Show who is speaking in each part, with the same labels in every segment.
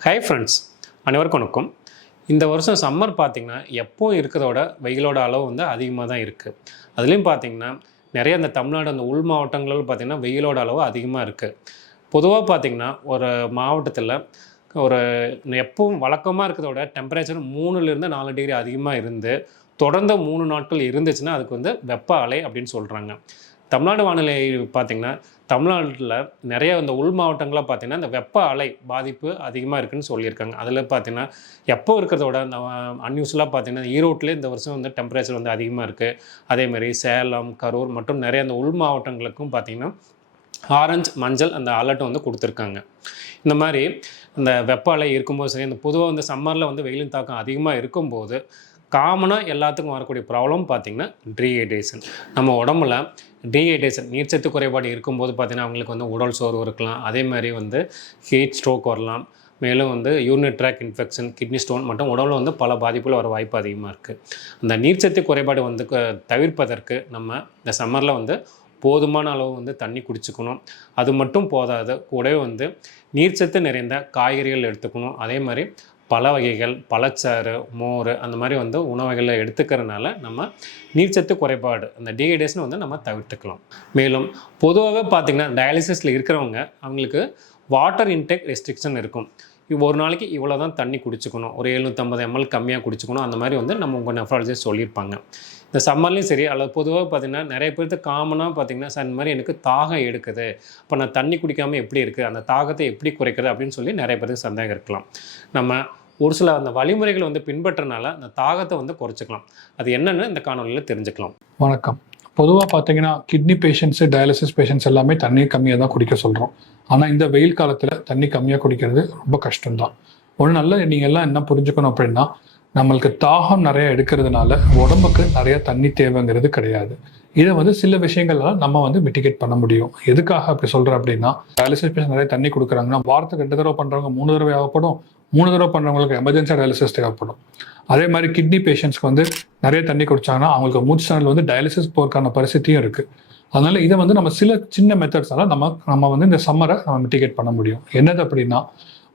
Speaker 1: Hi friends அனைவருக்கும் வணக்கம். இந்த வருஷம் சம்மர் பார்த்திங்கன்னா எப்போவும் இருக்கிறதோட வெயிலோட அளவு வந்து அதிகமாக தான் இருக்குது அதுலேயும் பார்த்திங்கன்னா நிறைய இந்த தமிழ்நாடு அந்த உள் மாவட்டங்களில் பார்த்திங்கன்னா வெயிலோட அளவு அதிகமாக இருக்குது பொதுவாக பார்த்திங்கன்னா ஒரு மாவட்டத்தில் ஒரு எப்பவும் வழக்கமாக இருக்கிறதோட டெம்பரேச்சர் மூணுலேருந்து நாலு டிகிரி அதிகமாக இருந்து தொடர்ந்து மூணு நாட்கள் இருந்துச்சுன்னா அதுக்கு வந்து வெப்ப அலை அப்படின்னு சொல்கிறாங்க தமிழ்நாடு வானிலை பார்த்திங்கன்னா தமிழ்நாட்டில் நிறைய இந்த உள் மாவட்டங்களாக பார்த்திங்கன்னா இந்த வெப்ப அலை பாதிப்பு அதிகமாக இருக்குன்னு சொல்லியிருக்காங்க. அதில் பார்த்திங்கன்னா எப்போ இருக்கிறத விட இந்த அன்யூஸ்வலாக பார்த்திங்கன்னா ஈரோட்டில் இந்த வருஷம் வந்து டெம்பரேச்சர் வந்து அதிகமாக இருக்குது அதேமாதிரி சேலம் கரூர் மற்றும் நிறைய அந்த உள் மாவட்டங்களுக்கும் பார்த்திங்கன்னா ஆரஞ்சு மஞ்சள் அந்த அலர்ட் வந்து கொடுத்துருக்காங்க. இந்த மாதிரி இந்த வெப்ப அலை இருக்கும்போது சரி இந்த பொதுவாக வந்து சம்மரில் வந்து வெயிலின் தாக்கம் அதிகமாக இருக்கும்போது காமனாக எல்லாத்துக்கும் வரக்கூடிய ப்ராப்ளம் பார்த்திங்கன்னா ட்ரீஹைட்ரேஷன் நம்ம உடம்புல டீஹைட்ரேஷன் நீர்ச்சத்து குறைபாடு இருக்கும்போது பார்த்திங்கன்னா அவங்களுக்கு வந்து உடல் சோர்வு இருக்கலாம். அதே மாதிரி வந்து ஹீட் ஸ்ட்ரோக் வரலாம். மேலும் வந்து urinary tract infection kidney stone மற்றும் உடலில் வந்து பல பாதிப்புகள் வர வாய்ப்பு அதிகமாக இருக்குது அந்த நீர்ச்சத்து குறைபாடு வந்து க- தவிர்ப்பதற்கு நம்ம இந்த சம்மரில் வந்து போதுமான அளவு வந்து தண்ணி குடிச்சுக்கணும். அது மட்டும் போதாது. கூடவே வந்து நீர்ச்சத்து நிறைந்த காய்கறிகள் எடுத்துக்கணும். அதே மாதிரி பல வகைகள் பழச்சாறு மோர் அந்த மாதிரி வந்து உணவுகளை எடுத்துக்கிறதுனால நம்ம நீர்ச்சத்து குறைபாடு அந்த டிஹைட்ரேஷன் வந்து நம்ம தவிர்த்துக்கலாம். மேலும் பொதுவாகவே பார்த்திங்கன்னா டயாலிசிஸில் இருக்கிறவங்க அவங்களுக்கு வாட்டர் இன்டேக் ரெஸ்ட்ரிக்ஷன் இருக்கும். ஒரு நாளைக்கு இவ்வளோ தான் தண்ணி குடிச்சுக்கணும். ஒரு எழுநூற்றம்பது எம்எல் கம்மியாக குடிச்சுக்கணும். அந்த மாதிரி வந்து நம்ம உங்கள் நெஃப்ராலஜிஸ்ட் சொல்லியிருப்பாங்க. இந்த சம்மர்லேயும் சரி அல்லது பொதுவாக பார்த்திங்கன்னா நிறைய பேருக்கு காமனாக பார்த்திங்கன்னா சார் இந்த மாதிரி எனக்கு தாகம் எடுக்குது. இப்போ நான் தண்ணி குடிக்காமல் எப்படி இருக்குது அந்த தாகத்தை எப்படி குறைக்கிறது? அப்படின்னு சொல்லி நிறைய பேருக்கு சந்தேகம் இருக்கலாம். நம்ம ஒரு சில அந்த வழிமுறைகளை வந்து பின்பற்றனால அந்த தாகத்தை வந்து குறைச்சிக்கலாம். அது என்னன்னு இந்த காணொலியில் தெரிஞ்சுக்கலாம்.
Speaker 2: வணக்கம். பொதுவாக பார்த்தீங்கன்னா கிட்னி பேஷண்ட்ஸு டயாலிசிஸ் பேஷண்ட்ஸ் எல்லாமே தண்ணி கம்மியாக தான் குடிக்க சொல்கிறோம் ஆனால் இந்த வெயில் காலத்தில் தண்ணி கம்மியாக குடிக்கிறது ரொம்ப கஷ்டம்தான். ஒன்று நல்ல நீங்கள் எல்லாம் என்ன புரிஞ்சுக்கணும் அப்படின்னா நம்மளுக்கு தாகம் நிறைய எடுக்கிறதுனால உடம்புக்கு நிறைய தண்ணி தேவைங்கிறது கிடையாது. இதை வந்து சில விஷயங்களால் நம்ம வந்து மிட்டிகேட் பண்ண முடியும். எதுக்காக அப்படி சொல்கிறேன் அப்படின்னா டயாலிசிஸ் பேஷன் நிறைய தண்ணி கொடுக்குறாங்கன்னா வாரத்துக்கு ரெண்டு தடவை பண்ணுறவங்க மூணு தடவை தேவைப்படும் மூணு தடவை பண்ணுறவங்களுக்கு எமர்ஜென்சியாக டயாலிசிஸ் தேவைப்படும். அதே மாதிரி கிட்னி பேஷண்ட்ஸ்க்கு வந்து நிறைய தண்ணி குடிச்சாங்கன்னா அவங்களுக்கு மூச்சு சேனல் வந்து டயாலிசிஸ் போகிறக்கான பரிస్థితిயும் இருக்குது அதனால இதை வந்து நம்ம சில சின்ன மெத்தட்ஸால் நம்ம நம்ம வந்து இந்த சம்மரை நம்ம மிட்டிகேட் பண்ண முடியும். என்னது அப்படின்னா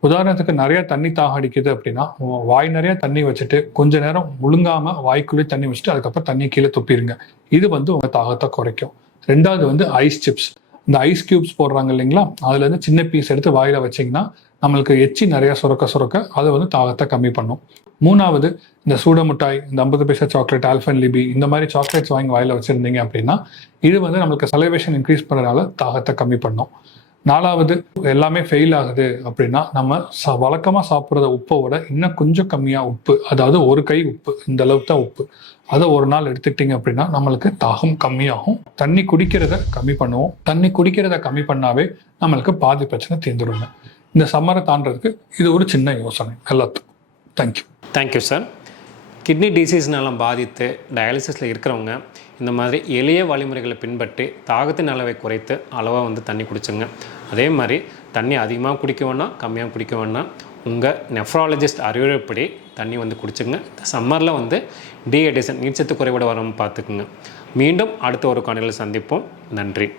Speaker 2: உதாரணத்துக்கு நிறைய தண்ணி தாக அடிக்குது அப்படின்னா வாய் நிறைய தண்ணி வச்சுட்டு கொஞ்ச நேரம் முழுங்காம வாய்க்குள்ளே தண்ணி வச்சுட்டு அதுக்கப்புறம் தண்ணி கீழே துப்பிடுங்க. இது வந்து உங்க தாகத்தை குறைக்கும். ரெண்டாவது வந்து ஐஸ் சிப்ஸ் இந்த ஐஸ் கியூப்ஸ் போடுறாங்க இல்லைங்களா? அதுல இருந்து சின்ன பீஸ் எடுத்து வாயில வச்சீங்கன்னா நம்மளுக்கு எச்சி நிறைய சுரக்க சுரக்க அதை வந்து தாகத்தை கம்மி பண்ணும். மூணாவது இந்த சூட மிட்டாய் இந்த ஐம்பது பைசா சாக்லேட் ஆல்ஃபன் லிபி இந்த மாதிரி சாக்லேட்ஸ் வாங்கி வாயில வச்சிருந்தீங்க அப்படின்னா இது வந்து நம்மளுக்கு செலவேஷன் இன்க்ரீஸ் பண்ணுறதுனால தாகத்தை கம்மி பண்ணும். நாலாவது எல்லாமே ஃபெயில் ஆகுது அப்படின்னா நம்ம ச வழக்கமாக சாப்பிட்றத உப்பை விட இன்னும் கொஞ்சம் கம்மியாக உப்பு அதாவது ஒரு கை உப்பு இந்த அளவுக்கு தான் உப்பு. அதை ஒரு நாள் எடுத்துக்கிட்டீங்க அப்படின்னா நம்மளுக்கு தாகம் கம்மியாகும். தண்ணி குடிக்கிறத கம்மி பண்ணுவோம். தண்ணி குடிக்கிறத கம்மி பண்ணாவே நம்மளுக்கு பாதி பிரச்சனை தீர்ந்துடுங்க இந்த சம்மரை தாண்டதுக்கு இது ஒரு சின்ன யோசனை. எல்லாத்துக்கும். Thank you
Speaker 1: thank you sir kidney டிசீஸ்னால பாதித்து டயாலிசிஸில் இருக்கிறவங்க இந்த மாதிரி எளிய வழிமுறைகளை பின்பற்றி தாகத்தின் அளவை குறைத்து அளவாக வந்து தண்ணி குடிச்சுங்க. அதே மாதிரி தண்ணி அதிகமாக குடிக்க வேணாம் கம்மியாக குடிக்க வேணாம். உங்கள் நெஃப்ராலஜிஸ்ட் அறிவுரைப்படி தண்ணி வந்து குடிச்சுங்க. சம்மரில் வந்து டீஹைட்ரேஷன் நீர்ச்சத்து குறைபாடு வராமல் பார்த்துக்குங்க. மீண்டும் அடுத்த ஒரு காணொலியில் சந்திப்போம். நன்றி.